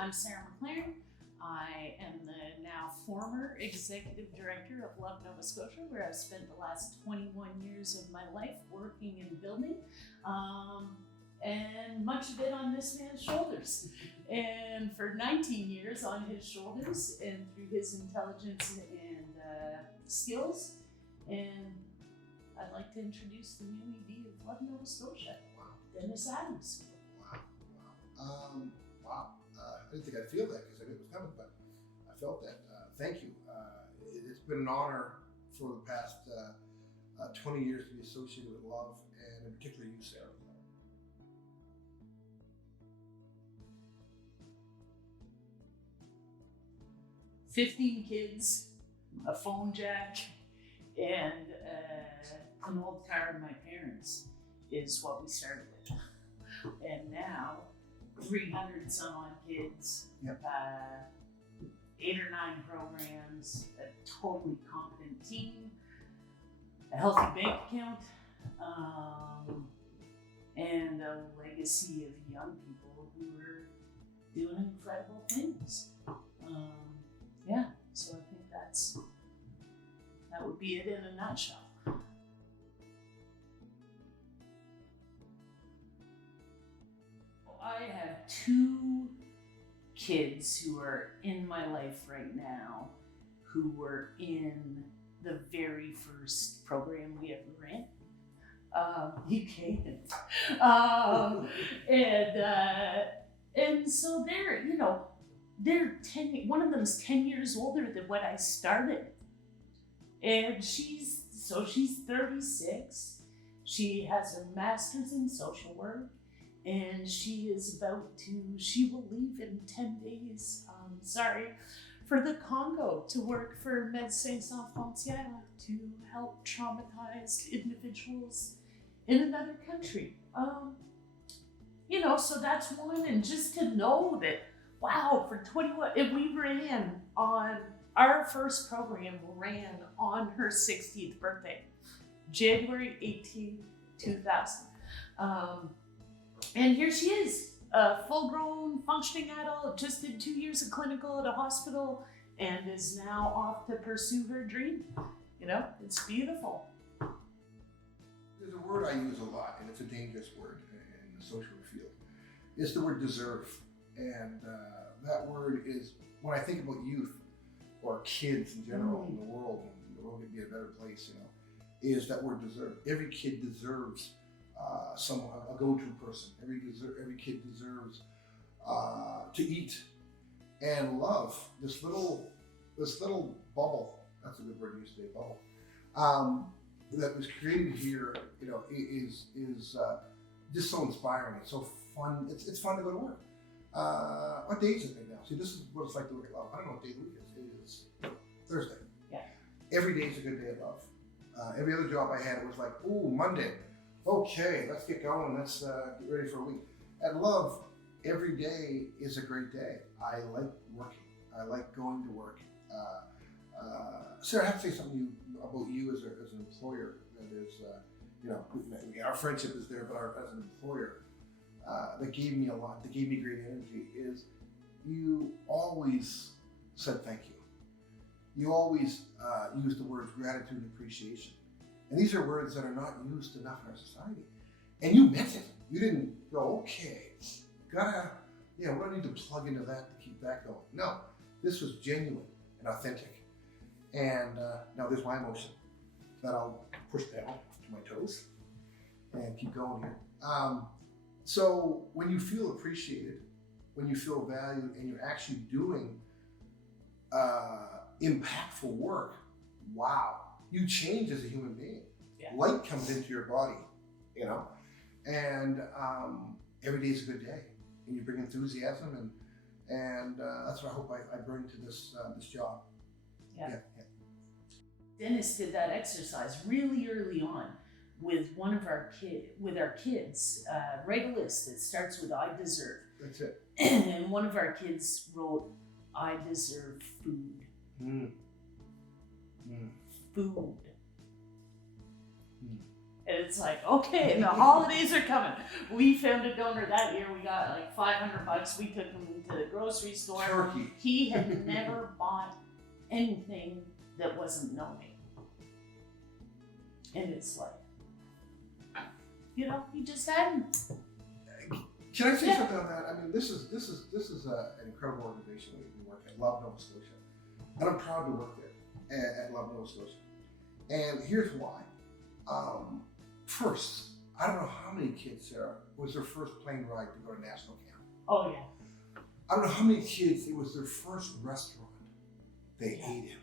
I'm Sarah MacLaren. I am the now former executive director of Love Nova Scotia, where I've spent the last 21 years of my life working in building, and much of it on this man's shoulders. And for 19 years on his shoulders, and through his intelligence and skills. And I'd like to introduce the new ED of Love Nova Scotia, Dennis Adams. Wow. I didn't think I'd feel that because I knew it was coming, but I felt that. Thank you. It's been an honor for the past 20 years to be associated with Love, and in particular you, Sarah. 15 kids, a phone jack, and an old car of my parents is what we started with. And now 300 some odd kids, Yep. 8 or 9 programs, a totally competent team, a healthy bank account, and a legacy of young people who are doing incredible things. So I think that would be it in a nutshell. I have 2 kids who are in my life right now who were in the very first program we ever ran. You can't. And so they're 10, one of them's 10 years older than when I started. And she's 36. She has a master's in social work, and she will leave in 10 days, for the Congo to work for Médecins Sans Frontières to help traumatized individuals in another country. So that's one, and just to know that, wow, for 21, and we ran on, our first program ran on her 60th birthday, January 18, 2000. And here she is, a full-grown, functioning adult, just did 2 years of clinical at a hospital, and is now off to pursue her dream. It's beautiful. There's a word I use a lot, and it's a dangerous word in the social field. It's the word deserve. And that word is, when I think about youth or kids in general in the world, and the world could be a better place, is that word deserve. Every kid deserves a go-to person. Every kid deserves to eat and love. This little bubble, that's a good word to use today, bubble, that was created here, is just so inspiring. It's so fun. It's fun to go to work. What day is it right now? See, this is what it's like to work at Love. I don't know what day of the week it is. It is Thursday. Yeah. Every day is a good day at Love. Every other job I had, it was like, ooh, Monday. Okay, let's get going. Let's get ready for a week. At Love, every day is a great day. I like working. I like going to work. Sarah, I have to say something about you as an employer. That is, our friendship is there, but as an employer, that gave me a lot, that gave me great energy, is you always said thank you. You always used the words gratitude and appreciation. And these are words that are not used enough in our society. And you meant it. You didn't go, okay, what do I need to plug into that to keep that going? No, this was genuine and authentic. And now there's my emotion that I'll push down to my toes and keep going here. So when you feel appreciated, when you feel valued, and you're actually doing impactful work, wow, you change as a human being. Yeah. Light comes into your body, and every day is a good day, and you bring enthusiasm, and that's what I hope I bring to this job. Yeah. Dennis did that exercise really early on with our kids. Write a list that starts with I deserve. That's it. And one of our kids wrote, I deserve food. Food. And it's like, okay, the holidays are coming. We found a donor that year. We got like $500. We took him to the grocery store. Turkey. He had never bought anything that wasn't no-name in his life. You know, he just hadn't. Can I say something on that? I mean, this is an incredible organization we work at, Love Nova Scotia, and I'm proud to work there at Love Nova Scotia. And here's why. First, I don't know how many kids, Sarah, was their first plane ride to go to national camp. Oh yeah. I don't know how many kids it was their first restaurant they ate in.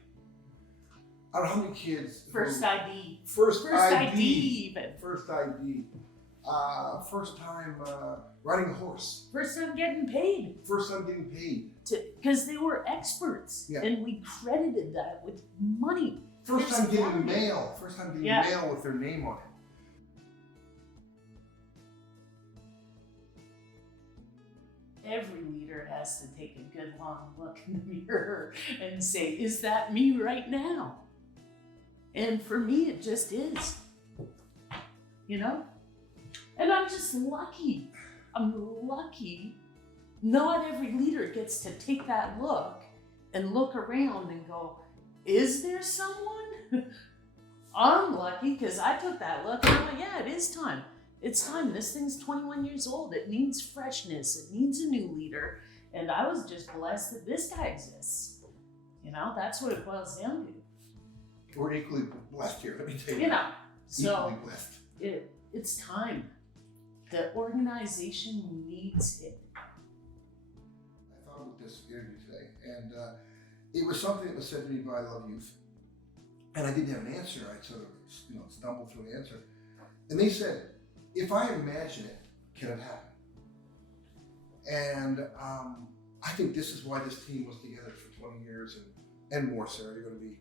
I don't know how many kids. First ID. First ID even. First ID. First time riding a horse. First time getting paid. First time getting paid. Because they were experts. Yeah. And we credited that with money. First time getting mail. First time getting mail with their name on it. Every leader has to take a good long look in the mirror and say, is that me right now? And for me, it just is. You know? And I'm just lucky. I'm lucky. Not every leader gets to take that look and look around and go, is there someone? I'm lucky because I took that look and I'm like, yeah, it is time. It's time. This thing's 21 years old. It needs freshness. It needs a new leader. And I was just blessed that this guy exists. You know, that's what it boils down to. We're equally blessed here, let me tell you. You know, so equally blessed. It's time. The organization needs it. I thought about this interview today, and it was something that was said to me by Love Youth, and I didn't have an answer. I sort of, stumbled through an answer, and they said, "If I imagine it, can it happen?" And I think this is why this team was together for 20 years and more. Sarah, you're going to be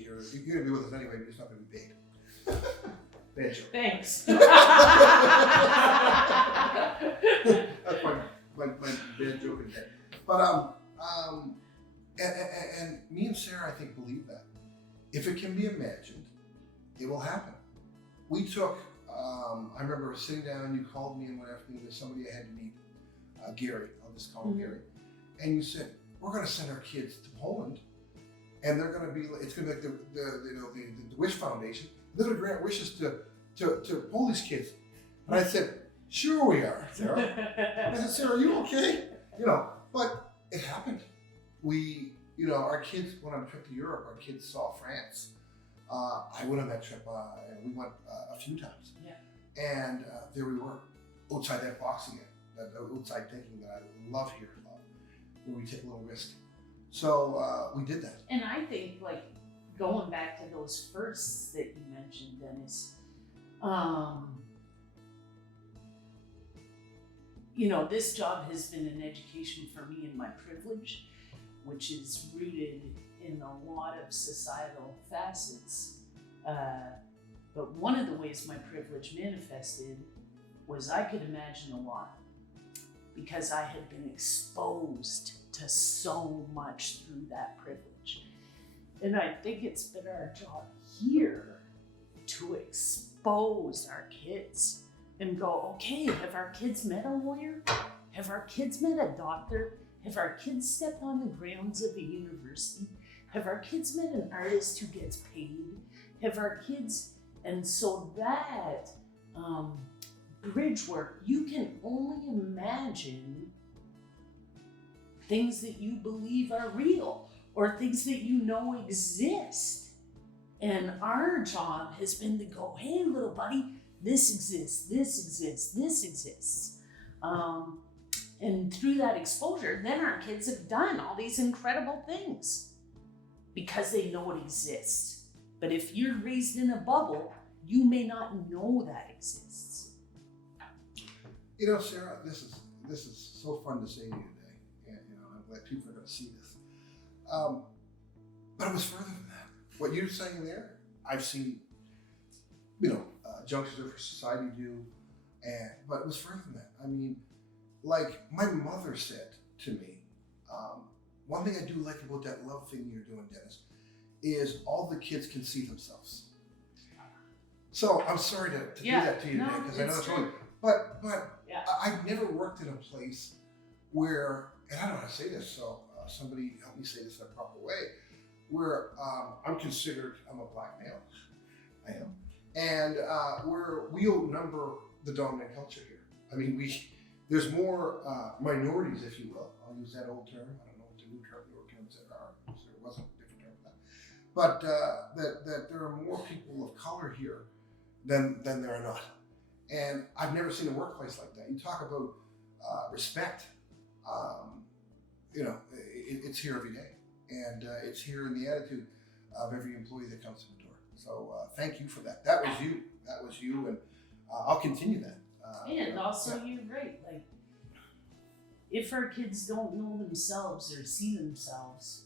here. You're going to be with us anyway, but it's not going to be paid. Bad joke. Thanks. That's my bad joke in there. But and me and Sarah, I think, believe that if it can be imagined, it will happen. We took. I remember sitting down. You called me in one afternoon. There's somebody I had to meet, Gary. I'll just call him Gary. And you said we're going to send our kids to Poland, and they're going to be. It's going to be like the Wish Foundation. They're going to grant wishes to Polish kids. And I said, sure we are, Sarah. And I said, Sarah, are you okay? But it happened. We, our kids went on a trip to Europe. Our kids saw France. I went on that trip, and we went a few times. Yeah. And there we were, outside that box again, that outside thinking that I love here, where we take a little risk. So we did that. And I think, going back to those firsts that you mentioned, Dennis, this job has been an education for me in my privilege, which is rooted in a lot of societal facets. But one of the ways my privilege manifested was I could imagine a lot because I had been exposed to so much through that privilege. And I think it's been our job here to expose our kids and go, okay, have our kids met a lawyer? Have our kids met a doctor? Have our kids stepped on the grounds of a university? Have our kids met an artist who gets paid? Have our kids, and so that bridge work, you can only imagine things that you believe are real or things that you know exist. And our job has been to go, hey, little buddy, this exists, this exists, this exists. And through that exposure, then our kids have done all these incredible things because they know it exists. But if you're raised in a bubble, you may not know that exists. Sarah, this is so fun to say to you today, and I'm glad people are going to see this. But it was further than that. What you're saying there, I've seen, Junctures for Society do, but it was further than that. I mean, like my mother said to me, one thing I do like about that love thing you're doing, Dennis, is all the kids can see themselves. So I'm sorry to do that to you today, because I know it's really, but Yeah. I've never worked in a place where, and I don't know how to say this, so somebody help me say this in a proper way, where I'm a black male, I am, and where we outnumber the dominant culture here. I mean, there's more minorities, if you will. I'll use that old term. I don't know what the newer terms that are. So there wasn't a different term for that. But that there are more people of color here than there are not. And I've never seen a workplace like that. You talk about respect. It's here every day, and it's here in the attitude of every employee that comes to the door. So thank you for that. That was you, and I'll continue that. And also, you're right. Like, if our kids don't know themselves or see themselves,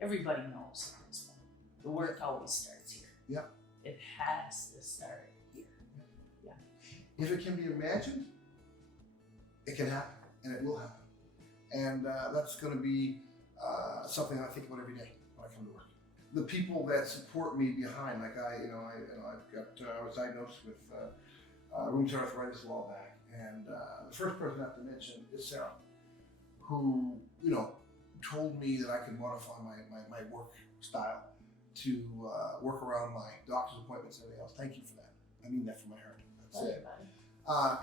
everybody knows at this point. The work always starts here. Yep. It has to start here. Yeah. If it can be imagined, it can happen, and it will happen. And that's going to be something I think about every day when I come to work. The people that support me behind, like I was diagnosed with rheumatoid arthritis a while back, and the first person I have to mention is Sarah, who told me that I could modify my work style to work around my doctor's appointments and everything else. Thank you for that. I mean that from my heart. That's it.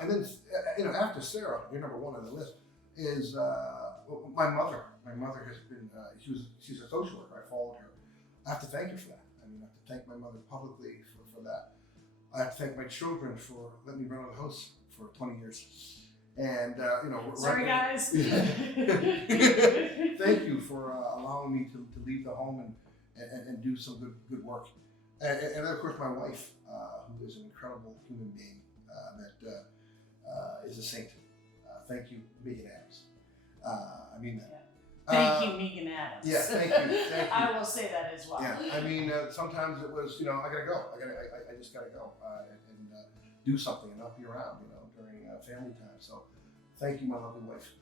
And then after Sarah, you're number one on the list, is my mother. My mother has been she's a social worker. I followed her. I have to thank her for that. I mean, I have to thank my mother publicly for that. I have to thank my children for letting me run the house for 20 years. And sorry guys. Thank you for allowing me to leave the home and do some good work. And then of course my wife, who is an incredible human being, that is a saint. Thank you, Megan Adams. I mean that. Thank you, Megan Adams. Yeah, thank you. I will say that as well. Yeah, I mean, sometimes it was, I gotta go. I just gotta go and do something and not be around, during family time. So, thank you, my lovely wife.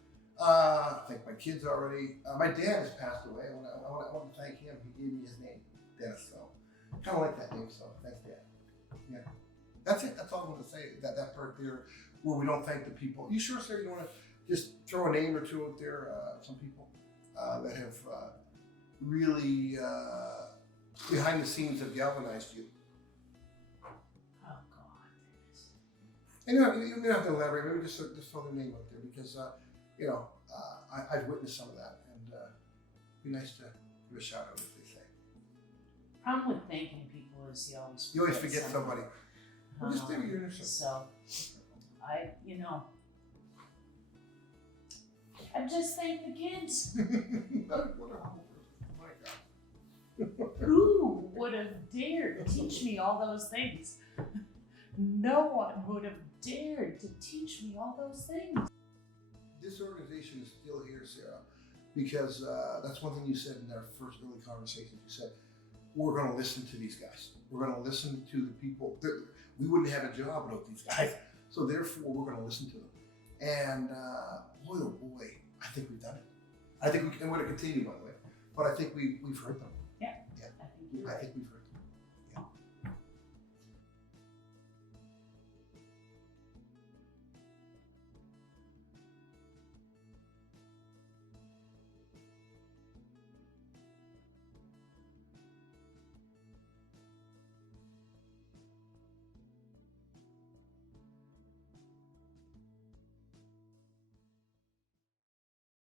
Thank my kids already. My dad has passed away. I want to thank him. He gave me his name, Dennis. So, kind of like that name. So, thanks, Dad. Yeah, that's it. That's all I'm going to say. That part there, where we don't thank the people. You sure, Sarah? You want to just throw a name or two out there? Some people that have really behind the scenes have galvanized you. Oh God. And you don't have to elaborate. Maybe just throw their name out there, because I've witnessed some of that, and it'd be nice to give a shout out, as they say. Problem with thanking people is you always forget somebody. Well, just do your innocent. So I just thank the kids. Who would have dared to teach me all those things? No one would have dared to teach me all those things. This organization is still here, Sarah, because that's one thing you said in our first early conversations. You said, we're going to listen to these guys. We're going to listen to the people. We wouldn't have a job without these guys. So therefore, we're going to listen to them. And boy, oh boy, I think we've done it. I think we're going to continue, by the way. But I think we've heard them. Yeah. I think you're right. I think we've heard